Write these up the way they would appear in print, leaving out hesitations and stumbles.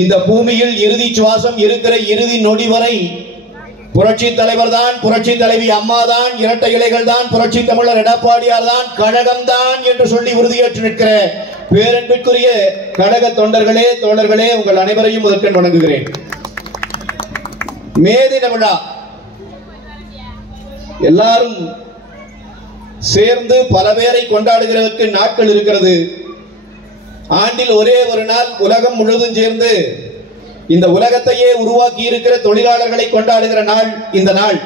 இந்த பூமியில் இறுதி சுவாசம் இருக்கிற இறுதி நொடி வரை புரட்சி தலைவர் தான், புரட்சி தலைவி அம்மா தான், இரட்டை இலைகள் தான், புரட்சி தமிழர் எடப்பாடியார் தான், கழகம் தான் என்று சொல்லி உறுதியேற்று நிற்கிற பேரன்பிற்குரிய கழக தொண்டர்களே, தோழர்களே, உங்கள் அனைவரையும் முதற்கண் வணங்குகிறேன். மே தின விழா எல்லாரும் சேர்ந்து பல பேரை கொண்டாடுகிறதற்கு நாட்கள் இருக்கிறது. ஆண்டில் ஒரே ஒரு நாள் உலகம் முழுவதும் சேர்ந்து இந்த உலகத்தையே உருவாக்கி இருக்கிற தொழிலாளர்களை கொண்டாடுகிற நாள் இந்த நாள்.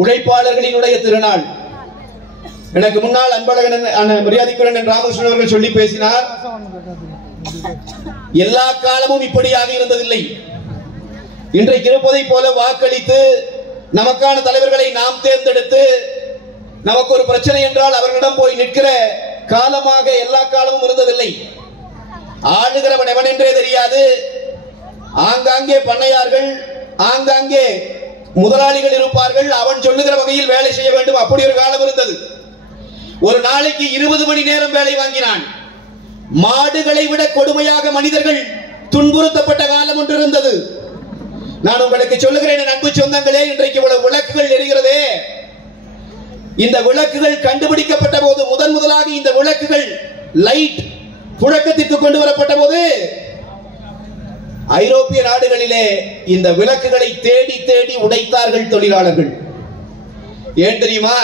உழைப்பாளர்களினுடைய திருநாள். எனக்கு முன்னால் அன்பழகன் மரியாதைக்குரிய ராமகிருஷ்ணன் அவர்கள் சொல்லி பேசினார், எல்லா காலமும் இப்படியாக இருந்ததில்லை. இன்றைக்கு இருப்பதை போல வாக்களித்து நமக்கான தலைவர்களை நாம் தேர்ந்தெடுத்து நமக்கு ஒரு பிரச்சனை என்றால் அவர்களிடம் போய் நிற்கிற காலமாக எல்லா காலமும் இருந்ததில்லை. ஆளுகிறவன் எவன் என்றே தெரியாது. ஆங்காங்கே பண்ணையார்கள், ஆங்காங்கே முதலாளிகள் இருப்பார்கள். அவன் சொல்லுகிற வகையில் வேலை செய்ய வேண்டும். அப்படி ஒரு காலம் இருந்தது. ஒரு நாளைக்கு 20 மணி நேரம் வேலை வாங்கினான். மாடுகளை விட கொடுமையாக மனிதர்கள் துன்புறுத்தப்பட்ட காலம் ஒன்று இருந்தது. நான் உங்களுக்கு சொல்லுகிறேன் அன்பு சொந்தங்களே, இன்றைக்கு இவ்வளவு விளக்குகள் எரிகிறதே, இந்த விளக்குகள் கண்டுபிடிக்கப்பட்ட போது முதலாக இந்த விளக்குகள் லைட் புழக்கத்திற்கு கொண்டு வரப்பட்ட போது ஐரோப்பிய நாடுகளிலே இந்த விளக்குகளை தேடி தேடி உடைத்தார்கள் தொழிலாளர்கள். ஏன் தெரியுமா?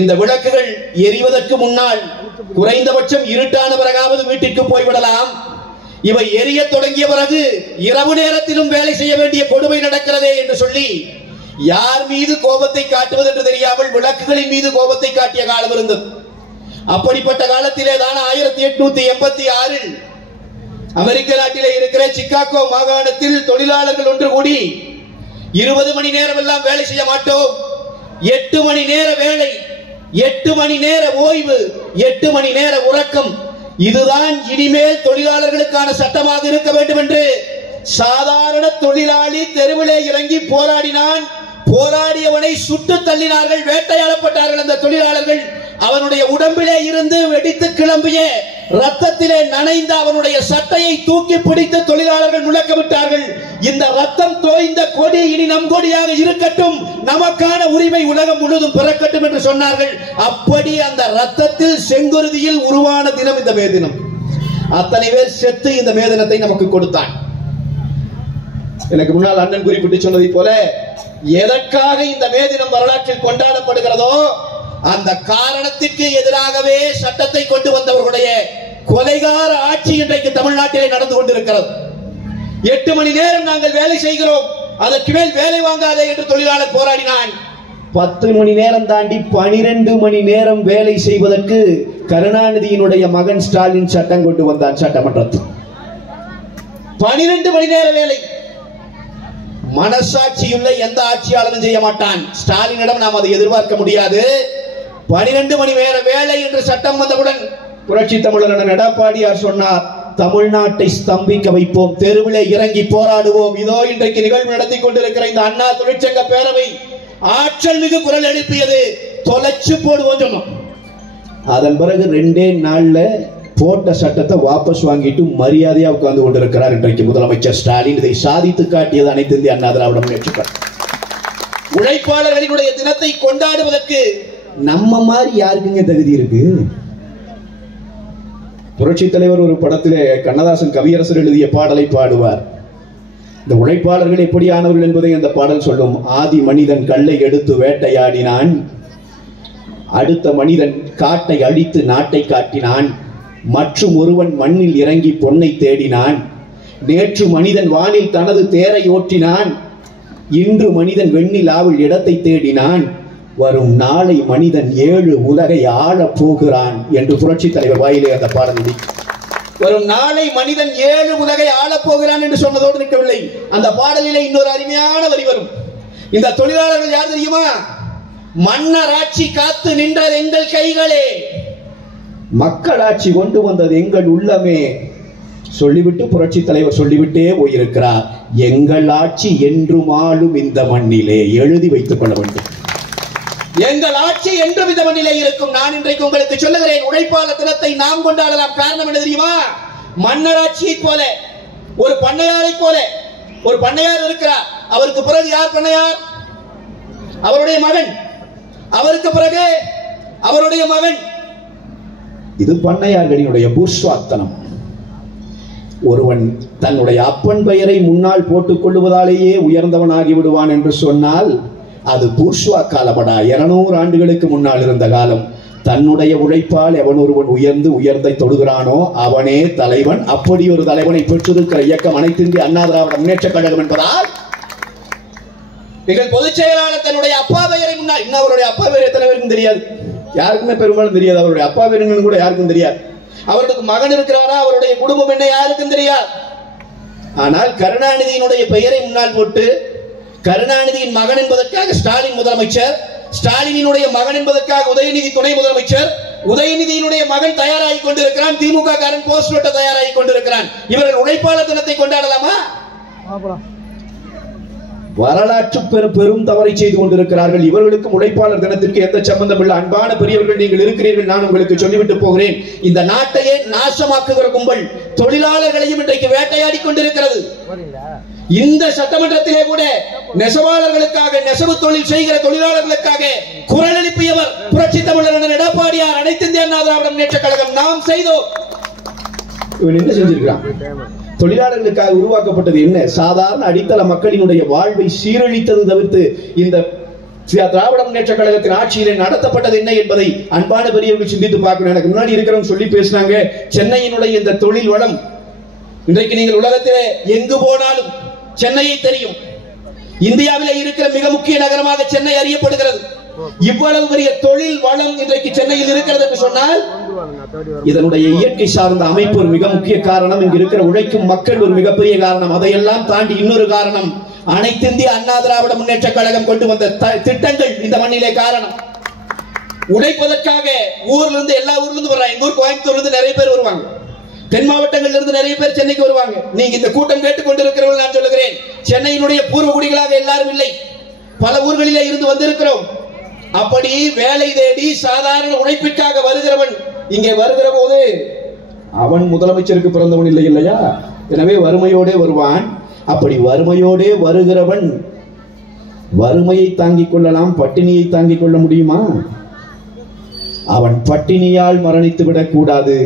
இந்த விளக்குகள் எரிவதற்கு முன்னால் குறைந்தபட்சம் இருட்டான பிறகாவது வீட்டிற்கு போய்விடலாம். இவை எரிய தொடங்கிய பிறகு இரவு நேரத்திலும் வேலை செய்ய வேண்டிய கொடுமை நடக்கிறதே என்று சொல்லி யார் மீது கோபத்தை காட்டுவது என்று தெரியாமல் விளக்குகளின் மீது கோபத்தை காட்டிய காலம் இருந்தது. அப்படிப்பட்ட காலத்திலே தான் 1886 அமெரிக்க நாட்டிலே இருக்கிற சிகாகோ மாகாணத்தில் தொழிலாளர்கள் ஒன்று கூடி 20 மணி நேரம் எல்லாம் வேலை செய்ய மாட்டோம், 8 மணி நேர வேலை, 8 மணி நேர ஓய்வு, 8 மணி நேர உறக்கம், இதுதான் இனிமேல் தொழிலாளர்களுக்கான சட்டமாக இருக்க வேண்டும் என்று சாதாரண தொழிலாளி தெருவிலே இறங்கி போராடினான். போராடியவனை சுட்டு தள்ளினார்கள், வேட்டையாடப்பட்டார்கள். அந்த தொழிலாளர்கள் அவனுடைய உடம்பிலே இருந்து வெடித்து கிளம்பிய ரத்தத்திலே நனைந்த அவனுடைய சட்டையை தூக்கி பிடித்து தொழிலாளர்கள் முழக்கமிட்டார்கள், இந்த ரத்தம் தோய்ந்த கொடி இனி நம் கொடியாக இருக்கட்டும், நமக்கான உரிமை உலகம் முழுவதும் பிறக்கட்டும் என்று சொன்னார்கள். அப்படி அந்த ரத்தத்தில் செங்குருதியில் உருவான தினம் இந்த மே தினம். அத்தனை பேர் செத்து இந்த மே தினத்தை நமக்கு கொடுத்தான். எனக்கு முன்னால் அண்ணன் குறிப்பிட்டு சொன்னதை போல எதற்காக இந்த மே தினம் வரலாற்றில் கொண்டாடப்படுகிறதோ அந்த காரணத்திற்கு எதிராகவே சட்டத்தை கொண்டு வந்தவர்களுடைய கொலைகார ஆட்சி இன்றைக்கு தமிழ்நாட்டிலே நடந்து கொண்டிருக்கிறது. 8 மணி நேரம் நாங்கள் வேலை செய்கிறோம், அதற்கு மேல் வேலை வாங்காதே என்று தொழிலாளர் போராடினான். 10 மணி நேரம் தாண்டி 12 மணி நேரம் வேலை செய்வதற்கு கருணாநிதியினுடைய மகன் ஸ்டாலின் சட்டம் கொண்டு வந்தான் சட்டமன்றத்தில். 12 மணி நேர வேலை மனசாட்சியுள்ள எந்த ஆட்சியாளரும் செய்ய மாட்டான். ஸ்டாலினிடம் நாம் அதை எதிர்பார்க்க முடியாது. 12 மணி நேர வேலை என்று சட்டம் வந்தவுடன் புரட்சி தமிழர் எடப்பாடியார் சொன்னார், தமிழ்நாட்டை ஸ்தம்பிக்க வைப்போம், தெருவிலே இறங்கி போராடுவோம். இதோ இன்றைக்கு நிகழ்வு நடத்தி கொண்டிருக்கிற இந்த அண்ணா தொழிற்சங்க பேரவை ஆற்றல் மிகு குரல் எழுப்பியது, தொலைச்சு போடுவோம் சொன்னோம். அதன் பிறகு 2 நாள்ல போட்ட சட்டத்தை வாபஸ் வாங்கிட்டு மரியாதையா உட்கார்ந்து கொண்டிருக்கிறார் இன்றைக்கு முதலமைச்சர் ஸ்டாலின். இதை சாதித்து காட்டியது அனைத்து இந்திய அண்ணா திராவிட முன்னேற்றக் கழகம். உழைப்பாளர்களுடைய தினத்தை கொண்டாடுவதற்கு நம்ம மாதிரி யாருக்குங்க தகுதி இருக்கு? புரட்சி தலைவர் ஒரு படத்திலே கண்ணதாசன் கவியரசர் எழுதிய பாடலை பாடுவார். இந்த உழைப்பாளர்கள் எப்படியானவர்கள் என்பதை அந்த பாடல் சொல்லும். ஆதி மனிதன் கல்லை எடுத்து வேட்டையாடினான், அடுத்த மனிதன் காட்டை அழித்து நாட்டை காட்டினான், மற்றும் ஒருவன் மண்ணில் இறங்கி பொன்னை தேடினான், நேற்று மனிதன் வானில் தனது தேரை ஓட்டினான், இன்று மனிதன் வெண்ணிலாவில் இடத்தை தேடினான், வரும் நாளை மனிதன் 7 உலகை ஆளப் போகிறான் என்று புரட்சி தலைவர் வாயிலே அந்த பாடல். வரும் நாளை மனிதன் 7 உலகை ஆளப் போகிறான் என்று சொன்னதோடு நிற்கவில்லை. அந்த பாடலிலே இன்னொரு அருமையான வரி வரும். இந்த தொழிலாளர்கள் யார் தெரியுமா? மன்னர் ஆட்சி காத்து நின்றது எங்கள் கைகளே, மக்களாட்சி கொண்டு வந்தது எங்கள் உள்ளமே. சொல்லிவிட்டு புரட்சி தலைவர் சொல்லிவிட்டே போயிருக்கிறார், எங்கள் ஆட்சி என்றும் ஆளும் இந்த மண்ணிலே. எழுதி வைத்துக் கொள்ள வேண்டும், எங்கள் ஆட்சி என்றும் இந்த மண்ணிலே இருக்கும். நான் இன்றைக்கு உங்களுக்கு சொல்லுகிறேன், உழைப்பாளர் தினத்தை நாம் கொண்டாடலாம். காரணம் என்ன தெரியுமா? மன்னராட்சியை போல ஒரு பண்ணையாரை போல ஒரு பண்ணையார் இருக்கிறார். அவருக்கு பிறகு யார் பண்ணையார்? அவருடைய மகன். அவருக்கு பிறகு அவருடைய மகன். இது பண்ணையார்களினுடைய பூர்ஷ்வாத்தனம். ஒருவன் தன்னுடைய அப்பன் பெயரை முன்னால் போட்டுக் கொள்வதாலேயே உயர்ந்தவனாகி விடுவான் என்று சொன்னால் அது பூர்ஷ்வா காலமடா. 200 ஆண்டுகளுக்கு முன்னால் இருந்த காலம். தன்னுடைய உழைப்பால் எவன் ஒருவன் உயர்ந்து உயர்ந்தை தொடுகிறானோ அவனே தலைவன். அப்படி ஒரு தலைவனை பெற்றிருக்கிற இயக்கம் அனைத்து இந்திய அண்ணா திராவிட முன்னேற்ற கழகம் என்பதால் எங்கள் பொதுச் செயலாளர் தன்னுடைய அப்பா பெயரை முன்னால், இன்னும் அவருடைய அப்பா பெயர் எத்தனை பேருக்கும் தெரியாது, யாருக்குமே பெரும்பாலும் தெரியாது. அவருடைய அப்பா பெயர் கூட யாருக்கும் தெரியாது. அவருக்கு மகன் இருக்கிறாரா, அவருடைய குடும்பம் என்ன, யாருக்கும் தெரியாது. ஆனால் கருணாநிதியினுடைய பெயரை முன்னால் போட்டு கருணாநிதியின் மகன் என்பதற்காக ஸ்டாலின் முதலமைச்சர், ஸ்டாலினுடைய மகன் என்பதற்காக உதயநிதி துணை முதலமைச்சர், உதயநிதியினுடைய மகன் தயாராகி கொண்டிருக்கிறான், திமுக காரன் போஸ்ட் ஓட்ட தயாராகி கொண்டிருக்கிறான். இவர்கள் உழைப்பாளர் தினத்தை கொண்டாடலாமா? வரலாற்று பெரும் தவறை செய்து கொண்டிருக்கிறார்கள். இவர்களுக்கும் உழைப்பாளர் தினத்திற்கு எந்த சம்பந்தம் இல்லை. அன்பான பெரியவர்கள், நீங்கள் இருக்கிறீர்கள், நான் உங்களுக்கு சொல்லிவிட்டு போகிறேன். இந்த நாட்டையே நாசமாக்குகிற கும்பல் தொழிலாளர்களையும் இன்றைக்கு வேட்டையாடி கொண்டிருக்கிறது. இந்த சட்டமன்றத்திலே கூட நெசவாளர்களுக்காக, நெசவு தொழில் செய்கிற தொழிலாளர்களுக்காக குரல் எழுப்பியவர் புரட்சி தமிழர் எடப்பாடியார். அனைத்து இந்திய அண்ணா திராவிட முன்னேற்ற கழகம் நாம் செய்தோம். இவன் என்ன செஞ்சிருக்கான்? தொழிலாளர்களுக்காக உருவாக்கப்பட்டது என்ன? சாதாரண அடித்தள மக்களினுடைய வாழ்வை சீரழித்தது தவிர்த்து இந்த திராவிட முன்னேற்ற கழகத்தின் ஆட்சியிலே நடத்தப்பட்டது என்ன என்பதை அன்பான பெரியவர்கள் சிந்தித்து பார்க்கணும். எனக்கு முன்னாடி இருக்கிறவங்க சொல்லி பேசினாங்க, சென்னையினுடைய இந்த தொழில் வளம் இன்றைக்கு நீங்கள் உலகத்திலே எங்கு போனாலும் சென்னையை தெரியும். இந்தியாவிலே இருக்கிற மிக முக்கிய நகரமாக சென்னை அறியப்படுகிறது. இவ்வளவு பெரிய தொழில் வளம் இன்றைக்கு சென்னையில் இருக்கிறது என்று சொன்னால் இதனுடைய இயற்கை சார்ந்த அமைப்பு ஒரு மிக முக்கிய காரணம். இங்கு இருக்கிற உழைக்கும் மக்கள் ஒரு மிகப்பெரிய காரணம். அதையெல்லாம் தாண்டி இன்னொரு காரணம், அனைத்து இந்திய அண்ணா திராவிட முன்னேற்ற கழகம் கொண்டு வந்த திட்டங்கள் இந்த மண்ணிலே காரணம். உழைப்பதற்காக ஊர்ல இருந்து, எல்லா ஊர்ல இருந்து வர்றாங்க. எங்க ஊர் கோயம்புத்தூர்ல இருந்து நிறைய பேர் வருவாங்க, தென் மாவட்டங்களில் இருந்து நிறைய பேர் சென்னைக்கு வருவாங்க. நீங்க இந்த கூட்டம் கேட்டுக் கொண்டிருக்கிறவர்கள் நான் சொல்லுகிறேன், சென்னையினுடைய பூர்வ குடிகளாக எல்லாரும் இல்லை, பல ஊர்களிலே இருந்து வந்திருக்கிறோம். அப்படி வேலை தேடி சாதாரண உழைப்பிற்காக வருகிறவன் இங்கே வருகிற போது அவன் முதலமைச்சருக்கு பிறந்தவன் இல்லை இல்லையா? எனவே வறுமையோடே வருவான். அப்படி வறுமையோடே வருகிறவன் வறுமையை தாங்கிக் கொள்ளலாம், பட்டினியை தாங்கிக் கொள்ள முடியுமா? அவன் பட்டினியால் மரணித்து விடக் கூடாது.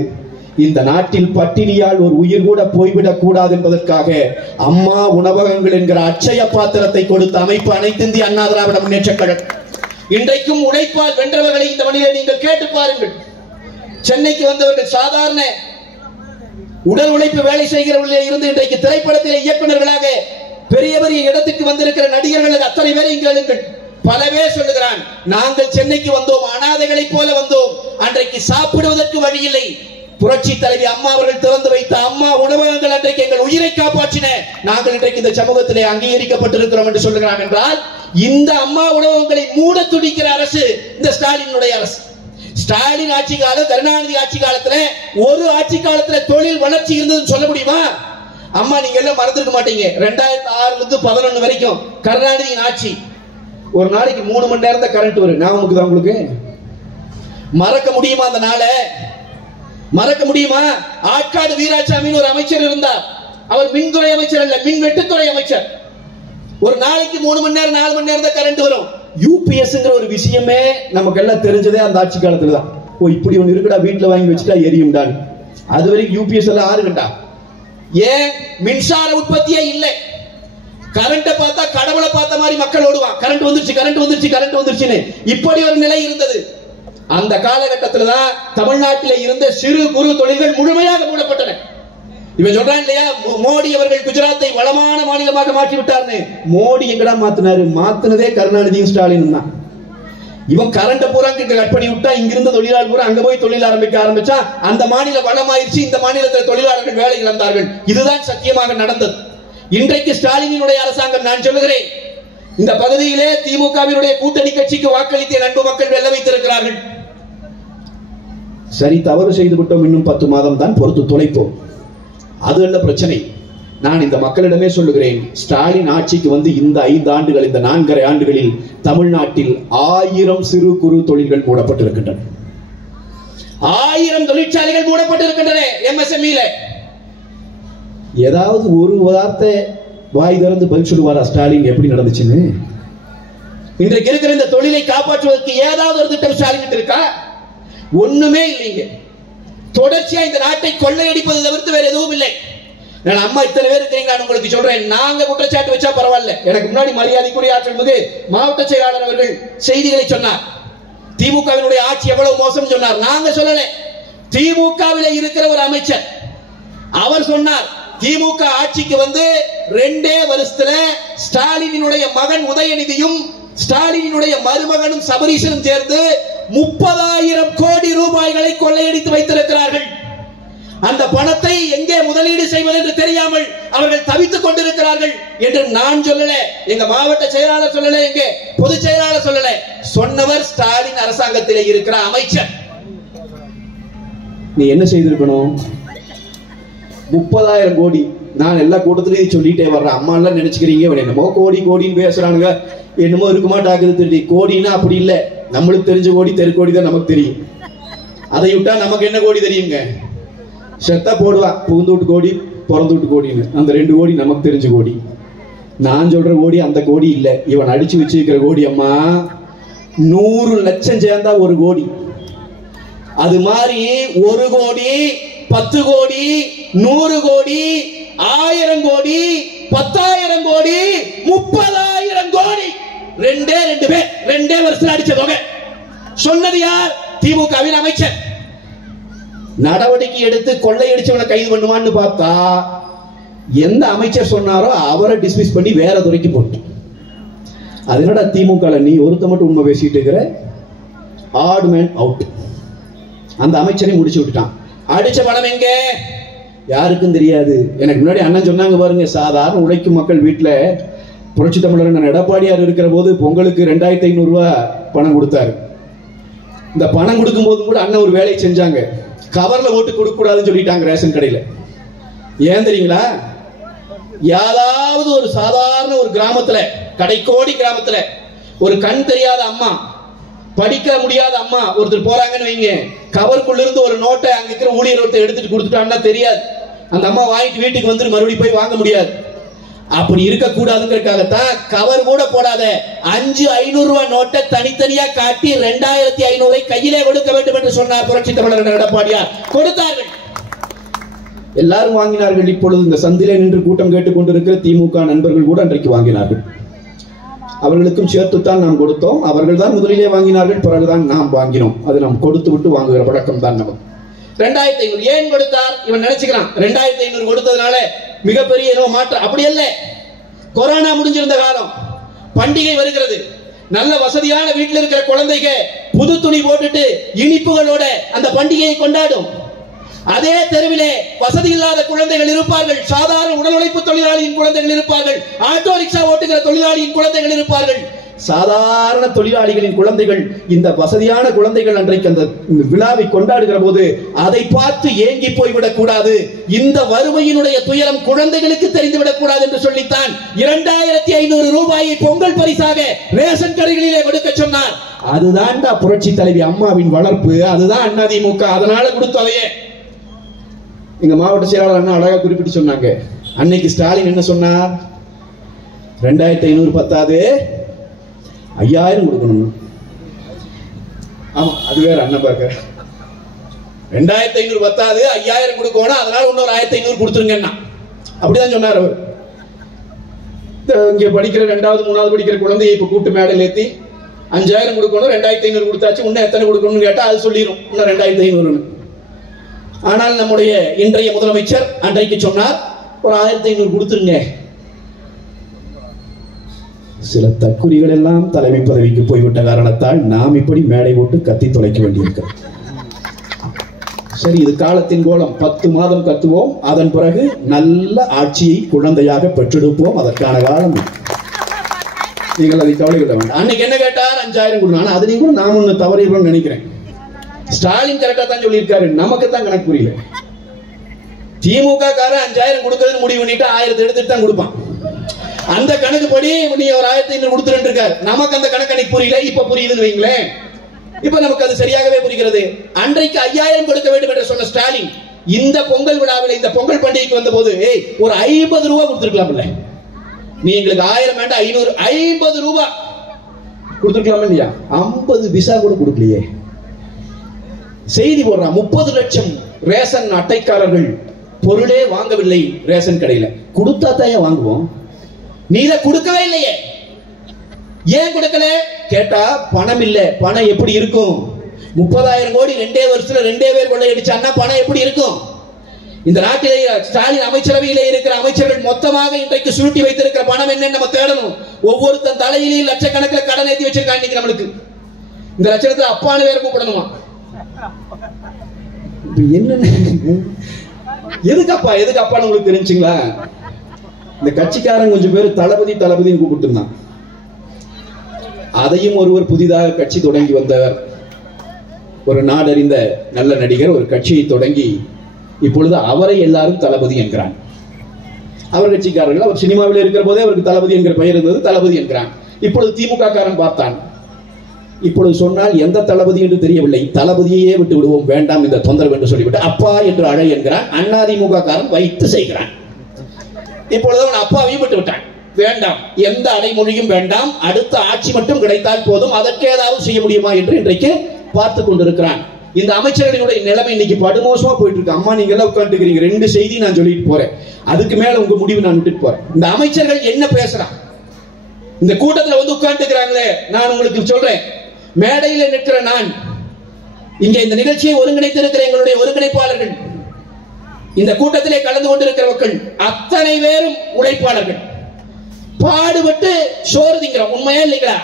இந்த நாட்டில் பட்டினியால் ஒரு உயிர் கூட போய்விடக் கூடாது என்பதற்காக அம்மா உணவகங்கள் என்கிற அட்சய பாத்திரத்தை கொடுத்த அமைப்பு அனைத்து இந்திய அண்ணா திராவிட முன்னேற்ற கழகம். இன்றைக்கும் உழைப்பால் வென்றவர்களை இந்த மண்ணிலே நீங்கள் கேட்டு பாருங்கள். சென்னைக்கு வந்தவர்கள் சாதாரண உடல் உழைப்பு வேலை செய்கிறவர்களே இருந்து இன்றைக்கு திரைப்படத்திலே இயக்குநர்களாக பெரிய பெரிய இடத்துக்கு வந்திருக்கிற நடிகர்கள் அத்தனை பேரை கேளுங்கள். பல பேர் சொல்லுகிறான், நாங்கள் சென்னைக்கு வந்தோம், அனாதைகளைப் போல வந்தோம், அன்றைக்கு சாப்பிடுவதற்கு வழி இல்லை. புரட்சி தலைவி அம்மா அவர்கள் திறந்து வைத்த அம்மா உணவகங்கள் அன்றைக்கு எங்கள் உயிரை காப்பாற்றின. நாங்கள் இன்றைக்கு இந்த சமூகத்திலே அங்கீகரிக்கப்பட்டிருக்கிறோம் என்று சொல்லுகிறான். என்றால் இந்த அம்மா உணவகங்களை மூட துடிக்கிற அரசு இந்த ஸ்டாலினுடைய அரசு. ஸ்டாலின் ஆட்சி காலம், கருணாநிதி ஆட்சி காலத்துல ஒரு ஆட்சி காலத்துல தொழில் வளர்ச்சி இருந்ததுன்னு சொல்ல முடியுமா? அம்மா நீங்க எல்லாம் மறந்துருக்க மாட்டீங்க, 2006 இருந்து 2011 வரைக்கும் கருணாநிதியின் ஆட்சி. ஒரு நாளைக்கு 3 மணி நேரம் தான் கரண்ட் வரும். ஞாபகம் தான் உங்களுக்கு? மறக்க முடியுமா அந்த நாளை? மறக்க முடியுமா? ஆட்காடு வீராசாமின்னு ஒரு அமைச்சர் இருந்தார். அவர் மின்துறை அமைச்சர் அல்ல, மின் வெட்டுத்துறை அமைச்சர். ஒரு நாளைக்கு 3 மணி நேரம் 4 மணி நேரம் தான் கரண்ட் வரும். யூபிஎஸ்ங்கிற ஒரு விஷயமே நமக்கு எல்லாம் தெரிஞ்சதே அந்த ஆட்சி காலத்துல தான். ஓ இப்படி ஒண்ணு இருக்குடா, வீட்டுல வாங்கி வச்சுட்டா எரியும்டான். அது வரைக்கும் யூபிஎஸ் எல்லாம் ஆறுகண்டா. ஏன்? மின்சார உற்பத்தியே இல்லை. கரண்ட பார்த்தா கடவுளை பார்த்த மாதிரி மக்கள் ஓடுவான். கரண்ட் வந்துருச்சு, கரண்ட் வந்துருச்சு, கரண்ட் வந்துருச்சுன்னு இப்படி ஒரு நிலை இருந்தது. அந்த காலகட்டத்தில் தான் தமிழ்நாட்டில் இருந்த சிறு குறு தொழில்கள் முழுமையாக மூடப்பட்டன. இவன் சொல்றான் இல்லையா, மோடி அவர்கள் குஜராத்தை வளமான மாநிலமாக மாற்றி விட்டார்னு. மோடி எங்கடா மாத்தினாரு? மாத்தினதே கருணாநிதியும் ஸ்டாலின் தான். இவன் கரண்ட பூரா கட் பண்ணி விட்டா, இங்கிருந்த தொழிலாளர் பூரா அங்க போய் தொழில் ஆரம்பிச்சா அந்த மாநில வளமாயிருச்சு, இந்த மாநிலத்தில் தொழிலாளர்கள் வேலை இழந்தார்கள். இதுதான் சத்தியமாக நடந்தது. இன்றைக்கு ஸ்டாலினுடைய அரசாங்கம், நான் சொல்லுகிறேன், இந்த பகுதியிலே திமுகவினுடைய கூட்டணி கட்சிக்கு வாக்களித்த அன்பு மக்கள் வெல்ல வைத்திருக்கிறார்கள். சரி, தவறு செய்து விட்டோம், இன்னும் 10 மாதம் தான் பொறுத்து தொலைப்போம், அது அல்ல பிரச்சனை. நான் இந்த மக்களிடமே சொல்லுகிறேன், ஸ்டாலின் ஆட்சிக்கு வந்து இந்த 5 ஆண்டுகள், இந்த 4.5 ஆண்டுகளில் தமிழ்நாட்டில் 1000 சிறு குறு தொழில்கள் மூடப்பட்டிருக்கின்றன. 1000 தொழிற்சாலைகள் மூடப்பட்டிருக்கின்றன. MSME ஏதாவது ஒரு வார்த்தை வாய் திறந்து பதில் சொல்லுவாரா ஸ்டாலின் எப்படி நடந்துச்சுன்னு? இன்றைக்கு இருக்கிற இந்த தொழிலை காப்பாற்றுவதற்கு ஏதாவது ஒரு திட்டம் ஸ்டாலின் இருக்கா? ஒண்ணுமே இல்லைங்க. தொடர்ச்சியா இந்த நாட்டை கொள்ளையடிப்பது தவிர்த்து வேற எதுவும் இல்லை. நான் அம்மா இத்தனை பேர் இருக்கிறீங்க, உங்களுக்கு சொல்றேன், நாங்க குற்றச்சாட்டு வச்சா பரவாயில்ல. எனக்கு முன்னாடி மரியாதைக்குரிய ஆற்றல் மிகு மாவட்ட செயலாளர் அவர்கள் செய்திகளை சொன்னார். திமுகவினுடைய ஆட்சி எவ்வளவு மோசம் சொன்னார். நாங்க சொல்லல, திமுகவில இருக்கிற ஒரு அமைச்சர் அவர் சொன்னார். திமுக ஆட்சிக்கு வந்து 2 வருஷத்துல ஸ்டாலினுடைய மகன் உதயநிதியும் ஸ்டாலினுடைய மருமகனும் சபரீசனும் சேர்ந்து 30,000 கோடி ரூபாய்களை கொள்ளையடித்து வைத்திருக்கிறார்கள். அந்த பணத்தை எங்கே முதலீடு செய்வது என்று தெரியாமல் அவர்கள் தவித்துக் கொண்டிருக்கிறார்கள் என்று நான் சொல்லல, எங்க மாவட்ட செயலாளர் சொல்லல, எங்க பொதுச் செயலாளர் சொல்லல, சொன்னவர் ஸ்டாலின் அரசாங்கத்திலே இருக்கிற அமைச்சர். நீ என்ன செய்திருக்கணும்? 30,000 கோடி. நான் எல்லா கூட்டத்திலையும் சொல்லிட்டே வர்றேன். அம்மா எல்லாம் நினைச்சுக்கிறீங்க என்னமோ கோடி கோடின்னு பேசுறானுங்க, என்னமோ இருக்குமா டாக்குது தெரியும். கோடினா அப்படி இல்லை. நம்மளுக்கு தெரிஞ்ச கோடி தெருக்கோடி தான் நமக்கு தெரியும். அதை விட்டா நமக்கு என்ன கோடி தெரியுங்க? செத்தா போடுவான் புகுந்தூட்டு கோடி பிறந்தூட்டு கோடின்னு. அந்த 2 கோடி நமக்கு தெரிஞ்ச கோடி. நான் சொல்ற கோடி அந்த கோடி இல்லை, இவன் அடிச்சு வச்சிருக்கிற கோடி. அம்மா 100 லட்சம் சேர்ந்தா 1 கோடி. அது மாதிரி 1 கோடி 10 கோடி 100 கோடி 1000 கோடி 10,000 கோடி 30,000 கோடி. 2 பேர் 2 வருஷம் அடிச்ச தொகை. சொன்னது யார்? திமுகவின் அமைச்சர். நடவடிக்கை எடுத்து கொள்ளையடிச்சவனை கைது பண்ணுவான்னு பார்த்தா எந்த அமைச்சர் சொன்னாரோ அவரை டிஸ்மிஸ் பண்ணி வேற துறைக்கு போட்டு. அதனோட திமுக நீ ஒருத்த மட்டும் உண்மை பேசிட்டு இருக்கிற, ஆட் மேன் அவுட். அந்த அமைச்சரை முடிச்சு விட்டுட்டான். அடிச்ச பணம் எங்க? யாருக்கும் தெரியாது. எனக்கு முன்னாடி அண்ணன் சொன்னாங்க பாருங்க, சாதாரண உழைக்கும் மக்கள் வீட்டுல புரட்சி தமிழர் எடப்பாடியார் இருக்கிற போது பொங்கலுக்கு 2,500 ரூபாய் பணம் கொடுத்தாரு. இந்த பணம் கொடுக்கும் போது கூட அண்ணன் ஒரு வேலையை செஞ்சாங்க. கவர்ல ஓட்டு கொடுக்க கூடாதுன்னு சொல்லிட்டாங்க ரேஷன் கடையில. ஏன் தெரியுங்களா? யாராவது ஒரு சாதாரண ஒரு கிராமத்துல, கடைக்கோடி கிராமத்துல ஒரு கண் தெரியாத அம்மா, படிக்க முடியாத அம்மா ஒருத்தர் போறாங்கன்னு வைங்க, கவருக்குள்ள இருந்து ஒரு நோட்டை அங்க இருக்கிற ஊழியர் ஒருத்தர் எடுத்துட்டு கொடுத்துட்டான்னா தெரியாது. அந்த அம்மா வாங்கிட்டு வீட்டுக்கு வந்து மறுபடியும் போய் வாங்க முடியாது. அப்படி இருக்க கூடாதுங்கிறதுக்காகத்தான் கவர் கூட போடாத 500 ரூபாய் நோட்டை தனித்தனியா காட்டி 2,500 கையிலே கொடுக்க வேண்டும் என்று சொன்னார் புரட்சி தமிழர் எடப்பாடியார். கொடுத்தார்கள், எல்லாரும் வாங்கினார்கள். இப்பொழுது இந்த சந்திலே நின்று கூட்டம் கேட்டுக் கொண்டிருக்கிற திமுக நண்பர்கள் கூட அன்றைக்கு வாங்கினார்கள். அவர்களுக்கும் சேர்த்துத்தான் நாம் கொடுத்தோம். அவர்கள் தான் முதலிலே வாங்கினார்கள், பிறகுதான் நாம் வாங்கினோம். அது நாம் கொடுத்து விட்டு வாங்குகிற பழக்கம் தான் நமக்கு. 2,500 ஏன் கொடுத்தார்? இவன் நினைச்சுக்கிறான் 2,500 கொடுத்ததுனால மிகப்பெரிய மாற்றம். அப்படி அல்ல. கொரோனா முடிஞ்சிருந்த காலம், பண்டிகை வருகிறது, நல்ல வசதியான வீட்டில் இருக்கிற குழந்தைங்க புது துணி போட்டுட்டு இனிப்புகளோட அந்த பண்டிகையை கொண்டாடும். அதே தெருவிலே வசதி இல்லாத குழந்தைகள் இருப்பார்கள், சாதாரண உடல் உழைப்பு தொழிலாளியின் குழந்தைகள் இருப்பார்கள், ஆட்டோ ரிக்ஷா ஓட்டுகிற தொழிலாளியின் குழந்தைகள் இருப்பார்கள். சாதாரண தொழிலாளிகளின் குழந்தைகள், இந்த வசதியான குழந்தைகள் அன்றைக்கு அந்த விழாவை கொண்டாடுகிற போது அதை பார்த்து ஏங்கி போய்விடக் கூடாது, இந்த வறுமையினுடைய துயரம் குழந்தைகளுக்கு தெரிந்துவிடக் கூடாது என்று சொல்லித்தான் 2,500 ரூபாயை பொங்கல் பரிசாக ரேஷன் கடைகளிலே கொடுக்க சொன்னார். அதுதான் புரட்சி தலைவி அம்மாவின் வளர்ப்பு, அதுதான் அதிமுக. அதனால கொடுத்தவையே. எங்க மாவட்ட செயலாளர் அண்ணா அழகா குறிப்பிட்டு சொன்னாங்க. அன்னைக்கு ஸ்டாலின் என்ன சொன்னார்? 2,500 பத்தாது, 5,000 கொடுக்கணும். ஆமா, அது வேற அண்ணன் பார்க்க 2,500 பத்தாது, 5,000 கொடுக்கணும், அதனால இன்னொரு 1,500 கொடுத்துருங்கன்னா அப்படிதான் சொன்னார் அவர். இங்க படிக்கிற 2வது 3வது படிக்கிற குழந்தையை இப்ப கூட்டு மேடையில் ஏத்தி 5,000 கொடுக்கணும், 2,500 கொடுத்தாச்சு, இன்னும் எத்தனை கொடுக்கணும்னு கேட்டா அது சொல்லிடும் இன்னும் 2,500. ஆனால் நம்முடைய இன்றைய முதலமைச்சர் அன்றைக்கு சொன்னார் ஒரு 1,500 கொடுத்துருங்க. சில தற்குறிகள் எல்லாம் தலைமை பதவிக்கு போய்விட்ட காரணத்தால் நாம் இப்படி மேடை போட்டு கத்தி தொலைக்க வேண்டியிருக்கிறது. சரி, இது காலத்தின் கோலம். 10 மாதம் கத்துவோம், அதன் பிறகு நல்ல ஆட்சியை குழந்தையாக பெற்றெடுப்போம். அதற்கான காலம் நீங்கள் அதை கவலைப்பட வேண்டாம். அன்னைக்கு என்ன கேட்டார்? 5,000 கொடுங்க. ஆனா அது கூட நாம் ஒண்ணு தவறிடுறோம்னு நினைக்கிறேன். ஸ்டாலின் கரெக்டா தான் சொல்லியிருக்காரு, நமக்கு தான் கணக்கு புரியல. திமுக காரன் 5,000 கொடுக்கறதுன்னு முடிவு பண்ணிட்டு 1000 எடுத்துட்டு தான் கொடுப்பான். அந்த கணக்கு படி நீ ஒரு 1,500 கொடுத்துட்டு இருக்காரு. நமக்கு அந்த கணக்கு அன்னைக்கு புரியல, இப்ப புரியுதுன்னு வைங்களேன். இப்ப நமக்கு அது சரியாகவே புரிகிறது. அன்றைக்கு 5,000 கொடுக்க வேண்டும் என்று சொன்ன ஸ்டாலின் இந்த பொங்கல் விழாவில் இந்த பொங்கல் பண்டிகைக்கு வந்த போது ஒரு 50 ரூபாய் கொடுத்துருக்கலாம்ல. நீ எங்களுக்கு 1000 வேண்டாம் 500 50 ரூபாய் கொடுத்துருக்கலாமா இல்லையா? 50 பைசா கூட கொடுக்கலையே. செய்தி போடுறான் 30 லட்சம் ரேஷன் அட்டைக்காரர்கள் பொருளே வாங்கவில்லை ரேஷன் கடையில். கொடுத்தா தான் வாங்குவோம். நீ இதை கொடுக்கவே இல்லையே. ஏன் கொடுக்கல கேட்டா பணம் இல்ல. பணம் எப்படி இருக்கும்? 30,000 கோடி 2 வருஷத்துல 2 பேர் கொள்ளையடிச்சான்னா பணம் எப்படி இருக்கும்? இந்த நாட்டிலே ஸ்டாலின் அமைச்சரவையிலே இருக்கிற அமைச்சர்கள் மொத்தமாக இன்றைக்கு சுருட்டி வைத்திருக்கிற பணம் என்னன்னு நம்ம தேடணும். ஒவ்வொருத்தன் தலையிலேயும் லட்சக்கணக்கில் கடன் ஏற்றி வச்சிருக்காங்க. இன்னைக்கு நம்மளுக்கு இந்த லட்சணத்துல அப்பான்னு வேற கூப்பிடணுமா? என்ன எதுக்கு அப்பான்னு உங்களுக்கு தெரிஞ்சுங்களா? இந்த கட்சிக்காரன் கொஞ்சம் பேர் தளபதி தளபதின்னு கூப்பிட்டு இருந்தான். அதையும் ஒருவர் புதிதாக கட்சி தொடங்கி வந்தவர், ஒரு நாடறிந்த நல்ல நடிகர், ஒரு கட்சியை தொடங்கி இப்பொழுது அவரை எல்லாரும் தளபதி என்கிறான். அவர் கட்சிக்காரர்கள், அவர் சினிமாவில் இருக்கிற போதே அவருக்கு தளபதி என்கிற பெயர் இருந்தது, தளபதி என்கிறான். இப்பொழுது திமுக காரன் பார்த்தான். இப்பொழுது சொன்னால் எந்த தளபதி என்று தெரியவில்லை, தளபதியே விட்டு விடுவோம், வேண்டாம் இந்த தொந்தரவு என்று சொல்லிவிட்டு அப்பா என்று அழை என்கிறான். அதிமுக காரன் வைத்து செய்கிறான். இப்பொழுது அவன் அப்பாவையும் விட்டு விட்டான். வேண்டாம், எந்த அடைமொழியும் வேண்டாம், அடுத்த ஆட்சி மட்டும் கிடைத்தால் போதும், அதற்கு ஏதாவது செய்ய முடியுமா என்று இன்றைக்கு பார்த்து கொண்டிருக்கிறான். இந்த அமைச்சர்களுடைய நிலைமை இன்னைக்கு படுமோசமா போயிட்டு இருக்கு. அம்மா நீங்க எல்லாம் உட்காந்துக்கிறீங்க, 2 செய்தி நான் சொல்லிட்டு போறேன், அதுக்கு மேல உங்க முடிவு நான் விட்டுட்டு போறேன். இந்த அமைச்சர்கள் என்ன பேசுறான்? இந்த கூட்டத்தில் வந்து உட்கார்ந்துக்கிறாங்களே, நான் உங்களுக்கு சொல்றேன், மேடையில் நிற்கிற நான், இங்கே இந்த நிகழ்ச்சியை ஒருங்கிணைத்திருக்கிற எங்களுடைய ஒருங்கிணைப்பாளர்கள், இந்த கூட்டத்திலே கலந்து கொண்டிருக்கிற மக்கள் அத்தனை பேரும் உழைப்பாளர்கள், பாடுபட்டு சோறு திங்கிறோம். உண்மையா இல்லைங்களா?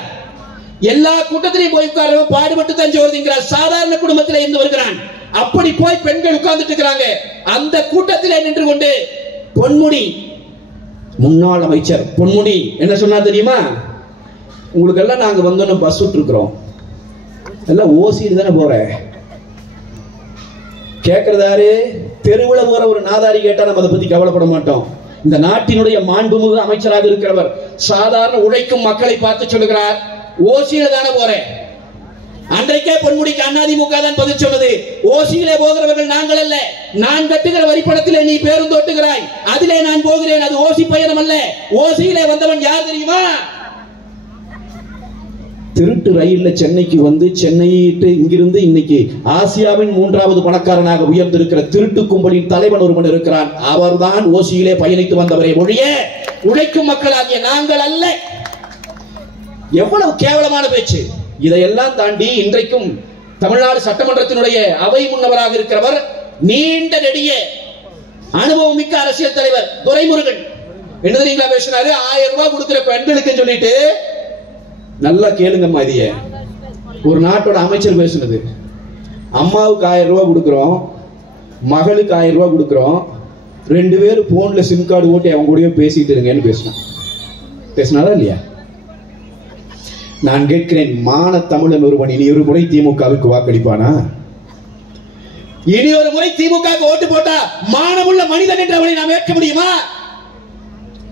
எல்லா கூட்டத்திலையும் போய் உட்கார பாடுபட்டு தான் சோறு திங்கிறார். சாதாரண குடும்பத்திலே இருந்து வருகிறான். அப்படி போய் பெண்கள் உட்கார்ந்துட்டு இருக்கிறாங்க. அந்த கூட்டத்திலே நின்று கொண்டு பொன்முடி, முன்னாள் அமைச்சர் பொன்முடி என்ன சொன்னா தெரியுமா? உங்களுக்கு எல்லாம் நாங்க வந்தோம், பஸ் விட்டு இருக்கிறோம், எல்லாம் ஓசிட்டு தானே போற. கேட்கறதாரு தெருவில் போற ஒரு நாதாரி கேட்டா நம்ம அதை பத்தி கவலைப்பட மாட்டோம். இந்த நாட்டினுடைய மாண்புமிகு அமைச்சராக இருக்கிறவர் சாதாரண உழைக்கும் மக்களை பார்த்து சொல்லுகிறார், ஓசியில தானே போறேன். அன்றைக்கே பொன்முடிக்கு அதிமுக தான் பதில் சொன்னது, ஓசியிலே போகிறவர்கள் நாங்கள் அல்ல, நான் கட்டுகிற வரிப்பணத்திலே நீ பேருந்து ஓட்டுகிறாய், அதிலே நான் போகிறேன், அது ஓசி பயணம் அல்ல. ஓசியிலே வந்தவன் யார் தெரியுமா? திருட்டு ரயில்ல சென்னைக்கு வந்து சென்னையிட்டு இங்கிருந்து இன்னைக்கு ஆசியாவின் 3வது பணக்காரனாக உயர்ந்திருக்கிற திருட்டு கும்பலின் தலைவன் ஒருவன் இருக்கிறான். அவர்தான் ஓசியிலே பயணித்து வந்தவரே ஒழிய உழைக்கும் மக்களாகிய நாங்கள் அல்ல. எவ்வளவு கேவலமான பேச்சு! இதையெல்லாம் தாண்டி இன்றைக்கும் தமிழ்நாடு சட்டமன்றத்தினுடைய அவை முன்னவராக இருக்கிறவர், நீண்ட நெடிய அனுபவம் மிக்க அரசியல் தலைவர் துரைமுருகன் என்ன தெரியுங்களா பேசினாரு? 1000 ரூபாய் கொடுக்கிற பெண்களுக்கு சொல்லிட்டு, நல்லா கேளுங்கம்மா, இதைய ஒரு நாட்டோட அமைச்சர் பேசுனது. அம்மாவுக்கு 1000 ரூபாய் கொடுக்கிறோம், மகளுக்கு 1000 ரூபாய் கொடுக்கிறோம், 2 பேரும் போன்ல சிம் கார்டு ஓட்டி அவங்க கூடயே பேசிட்டு இருங்கன்னு பேசினாரா இல்லையா? நான் கேட்கிறேன், மான தமிழன் ஒருவன் இனி ஒரு முறை திமுகவுக்கு வாக்களிப்பானா? இனி ஒரு முறை திமுக ஓட்டு போட்டா மானமுள்ள மனிதன் என்று அவனை நாம் ஏற்க முடியுமா?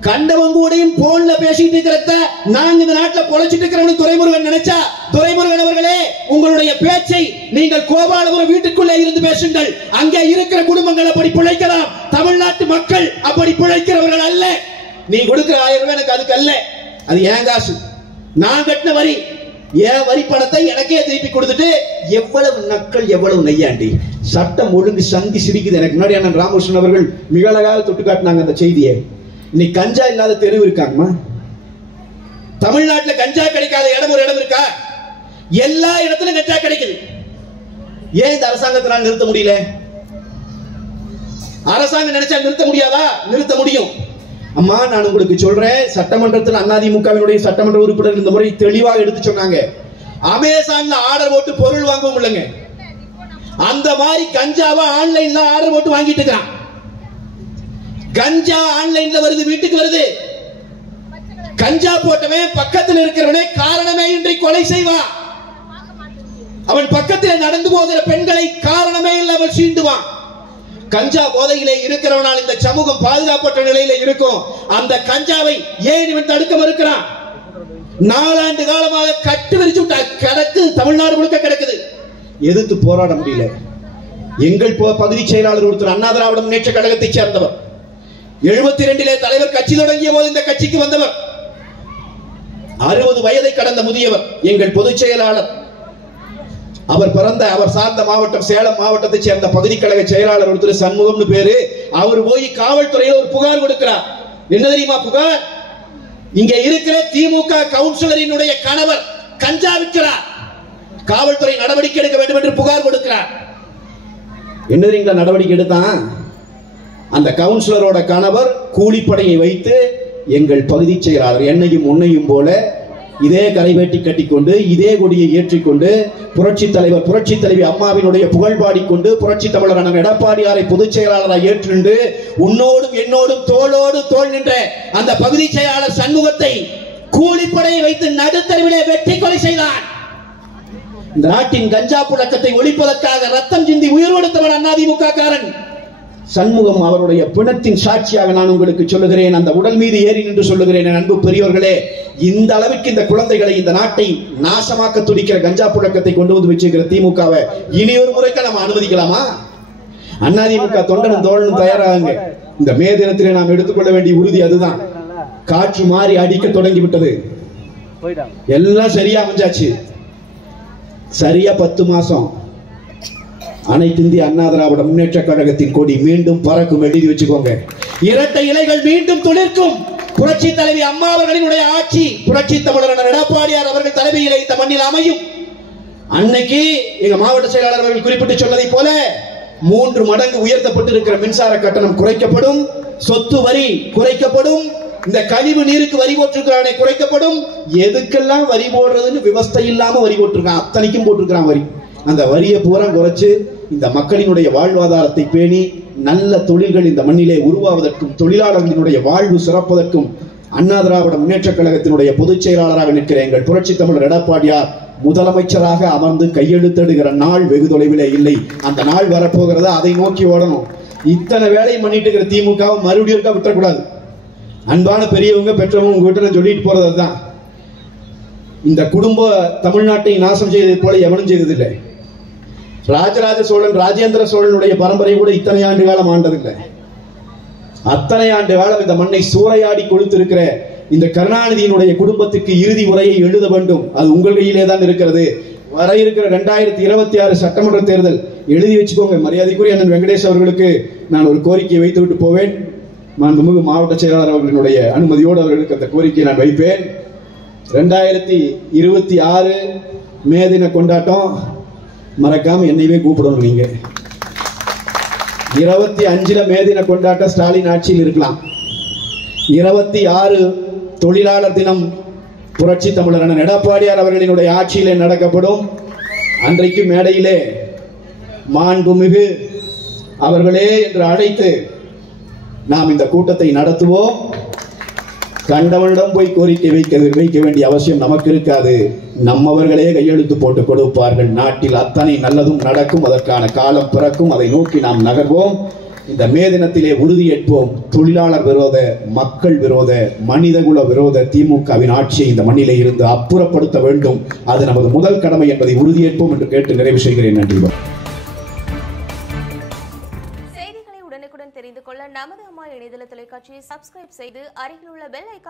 கண்டவங்கூடையும் போன்ல பேசிட்டு இருக்கிறத நாங்க இந்த நாட்டில் பொழைச்சிட்டு இருக்கிறவனு துரைமுருகன் நினைச்சா, துரைமுருகன் அவர்களே, உங்களுடைய பேச்சை நீங்கள் கோபாலபுரம் வீட்டுக்குள்ளே இருந்து பேசுங்கள். அங்கே இருக்கிற குடும்பங்கள் அப்படி பிழைக்கலாம். தமிழ்நாட்டு மக்கள் அப்படி பிழைக்கிறவர்கள் அல்ல. நீ கொடுக்கிற 1000 ரூபாய் எனக்கு அதுக்கு அல்ல, அது ஏன் காசு, நான் கட்டின வரி, என் வரி பணத்தை எனக்கே திருப்பி கொடுத்துட்டு எவ்வளவு நக்கல், எவ்வளவு நையாண்டி. சட்டம் ஒழுங்கு சந்தி சிரிக்குது. எனக்கு முன்னாடி அண்ணன் ராமகிருஷ்ணன் அவர்கள் மிக அழகாக தொட்டு காட்டினாங்க அந்த செய்தியை. இன்னைக்கு கஞ்சா இல்லாத தெருவு இருக்காங்கம்மா? தமிழ்நாட்டில் கஞ்சா கிடைக்காத இடம் ஒரு இடம் இருக்கா? எல்லா இடத்திலும் கஞ்சா கிடைக்குது. ஏன் இந்த அரசாங்கத்தினால் நிறுத்த முடியல? அரசாங்கம் நினைச்சா நிறுத்த முடியாதா? நிறுத்த முடியும். அம்மா, நான் உங்களுக்கு சொல்றேன், சட்டமன்றத்தில் அதிமுகவினுடைய சட்டமன்ற உறுப்பினர் இந்த முறை தெளிவாக எடுத்து சொன்னாங்க, அமேசான்ல ஆர்டர் போட்டு பொருள் வாங்கவும் இல்லைங்க. அந்த மாதிரி கஞ்சாவா ஆன்லைன்ல ஆர்டர் போட்டு வாங்கிட்டு இருக்கான். கஞ்சா ஆன்லைன்ல வருது, வீட்டுக்கு வருது. கஞ்சா போட்டவன் பக்கத்தில் இருக்கிறவனே காரணமே இன்றி கொலை செய்வான். அவன் பக்கத்தில் நடந்து போகிற பெண்களை காரணமே இல்லாமல் சீண்டுவான். கஞ்சா போதையிலே இருக்கிறவனால் இந்த சமூகம் பாதுகாப்பற்ற நிலையில இருக்கும். அந்த கஞ்சாவை ஏன் இவன் தடுக்க மறுக்கிறான்? 4 ஆண்டு காலமாக கட்டு விரிச்சு விட்டா கிடக்கு, தமிழ்நாடு முழுக்க கிடக்குது. எதிர்த்து போராட முடியல. எங்கள் பகுதி செயலாளர் ஒருத்தர் அண்ணா திராவிட முன்னேற்ற கழகத்தைச் சேர்ந்தவர். 72 தலைவர் கட்சி தொடங்கிய போது இந்த கட்சிக்கு வந்தவர். 60 வயதை கடந்த முதியவர் எங்கள் பொதுச் செயலாளர். அவர் சார்ந்த மாவட்டம் சேலம் மாவட்டத்தைச் சேர்ந்த பகுதி கழக செயலாளர் ஒருத்தர் சண்முகம்னு பேரு. அவர் போய் காவல்துறையில் ஒரு புகார் கொடுக்கிறார். என்ன தெரியுமா புகார்? இங்க இருக்கிற திமுக கவுன்சிலரினுடைய கணவர் கஞ்சா விற்கிறார், காவல்துறை நடவடிக்கை எடுக்க வேண்டும் என்று புகார் கொடுக்கிறார். என்ன தெரியுங்களா நடவடிக்கை எடுத்தான்? அந்த கவுன்சிலரோட கணவர் கூலிப்படையை வைத்து எங்கள் பகுதி செயலாளர் என்னையும் உன்னையும் போல இதே கரைவேட்டி கட்டிக்கொண்டு இதே கொடியை ஏற்றிக்கொண்டு புரட்சி தலைவர் புரட்சி தலைவி அம்மாவினுடைய புகழ் பாடிக்கொண்டு புரட்சி தமிழர் அண்ணன் எடப்பாடியாரை பொதுச் செயலாளராக ஏற்றுண்டு உன்னோடும் என்னோடும் தோளோடு தோள் நின்ற அந்த பகுதி செயலாளர் சண்முகத்தை கூலிப்படையை வைத்து நடுத்தருவிலே வெட்டி கொலை செய்தான். இந்த நாட்டின் கஞ்சா புழக்கத்தை ஒழிப்பதற்காக ரத்தம் சிந்தி உயிர் கொடுத்தவன் அதிமுக காரன் சண்முகம். அவருடைய பிணத்தின் சாட்சியாக நான் உங்களுக்கு சொல்லுகிறேன், அந்த உடல் மீது ஏறி நின்று சொல்லுகிறேன், அன்பு பெரியோர்களே, இந்த அளவுக்கு இந்த குழந்தைகளை இந்த நாட்டை நாசமாக்க துடிக்கிற கஞ்சா புழக்கத்தை கொண்டு வந்து வச்சிருக்கிற திமுகவை இனி ஒரு முறைக்கு நம்ம அனுமதிக்கலாமா? அதிமுக தொண்டனும் தோழனும் தயாராகுங்க. இந்த மே தினத்திலே நாம் எடுத்துக்கொள்ள வேண்டிய உறுதி அதுதான். காற்று மாறி அடிக்க தொடங்கி விட்டது. எல்லாம் சரியா அமைஞ்சாச்சு. சரியா 10 மாசம் அனைத்து இந்திய அண்ணா திராவிட முன்னேற்ற கழகத்தின் கொடி மீண்டும் பறக்கும். எழுதி வச்சுக்கோங்க. இரட்டை இலைகள் மீண்டும் துளிர்க்கும். புரட்சி தலைவி அம்மா அவர்களினுடைய ஆட்சி புரட்சி தமிழர் எடப்பாடியார் அவர்கள் தலைமையில் இந்த மண்ணில் அமையும். அன்னைக்கு எங்க மாவட்ட செயலாளர் அவர்கள் குறிப்பிட்டு சொன்னதை போல 3 மடங்கு உயர்த்தப்பட்டிருக்கிற மின்சார கட்டணம் குறைக்கப்படும், சொத்து வரி குறைக்கப்படும், இந்த கழிவு நீருக்கு வரி போட்டிருக்கிறானே குறைக்கப்படும். எதுக்கெல்லாம் வரி போடுறதுன்னு விவஸ்தை இல்லாம வரி போட்டிருக்கான், அத்தனைக்கும் போட்டிருக்கிறான் வரி. அந்த வரியை பூரா குறைச்சு இந்த மக்களினுடைய வாழ்வாதாரத்தை பேணி நல்ல தொழில்கள் இந்த மண்ணிலே உருவாவதற்கும் தொழிலாளர்களினுடைய வாழ்வு சிறப்பதற்கும் அண்ணா திராவிட முன்னேற்ற கழகத்தினுடைய பொதுச் செயலாளராக நிற்கிற எங்கள் புரட்சி தமிழர் எடப்பாடியார் முதலமைச்சராக அமர்ந்து கையெழுத்திடுகிற நாள் வெகு தொலைவிலே இல்லை. அந்த நாள் வரப்போகிறத அதை நோக்கி ஓடணும். இத்தனை வேலையை பண்ணிட்டு இருக்கிற திமுக மறுபடியும் இருக்கா விட்டுறக்கூடாது. அன்பான பெரியவங்க பெற்றவங்க உங்ககிட்ட நான் சொல்லிட்டு போறது தான், இந்த குடும்ப தமிழ்நாட்டை நாசம் செய்தது போல எவனும் செய்ததில்லை. ராஜராஜ சோழன் ராஜேந்திர சோழனுடைய பரம்பரை கூட இத்தனை ஆண்டு காலம் ஆண்டதில்லை. அத்தனை ஆண்டு காலம் இந்த மண்ணை சூறையாடி கொடுத்திருக்கிற இந்த கருணாநிதியினுடைய குடும்பத்துக்கு இறுதி உரையை எழுத வேண்டும். அது உங்கள் கையிலே தான் இருக்கிறது. வர இருக்கிற 2026 சட்டமன்ற தேர்தல் எழுதி வச்சுக்கோங்க. மரியாதைக்குரிய அண்ணன் வெங்கடேஷ் அவர்களுக்கு நான் ஒரு கோரிக்கையை வைத்து விட்டு போவேன். மாண்புமிகு மாவட்ட செயலாளர் அவர்களுடைய அனுமதியோடு அவர்களுக்கு அந்த கோரிக்கையை நான் வைப்பேன். 2026 மே தின கொண்டாட்டம் மறக்காம என்னையவே கூப்பிடணும். நீங்க 25 மே தின கொண்டாட்டம் ஸ்டாலின் ஆட்சியில் இருக்கலாம். 26 தொழிலாளர் தினம் புரட்சி தமிழர் அண்ணன் எடப்பாடியார் அவர்களினுடைய ஆட்சியிலே நடக்கப்படும். அன்றைக்கு மேடையிலே மாண்புமிகு அவர்களே என்று அழைத்து நாம் இந்த கூட்டத்தை நடத்துவோம். கண்டவனிடம் போய் கோரிக்கை வைக்க வேண்டிய அவசியம் நமக்கு இருக்காது. நம்மவர்களே கையெழுத்து போட்டு கொடுப்பார்கள். நாட்டில் அத்தனை நல்லதும் நடக்கும். அதற்கான காலம் பிறக்கும். அதை நோக்கி நாம் நகர்வோம். இந்த மே தினத்திலே உறுதியேற்போம். தொழிலாளர் விரோத, மக்கள் விரோத, மனிதகுல விரோத திமுகவின் ஆட்சியை இந்த மண்ணிலே இருந்து அப்புறப்படுத்த வேண்டும். அது நமது முதல் கடமை என்பதை உறுதியேற்போம் என்று கேட்டு நிறைவு செய்கிறேன். நன்றி. செய்திகளை உடனுக்குடன் தெரிந்து கொள்ள நமது அம்மா இணையதள தொலைக்காட்சியை சப்ஸ்கிரைப் செய்து அருகில் உள்ள பெல் ஐகான்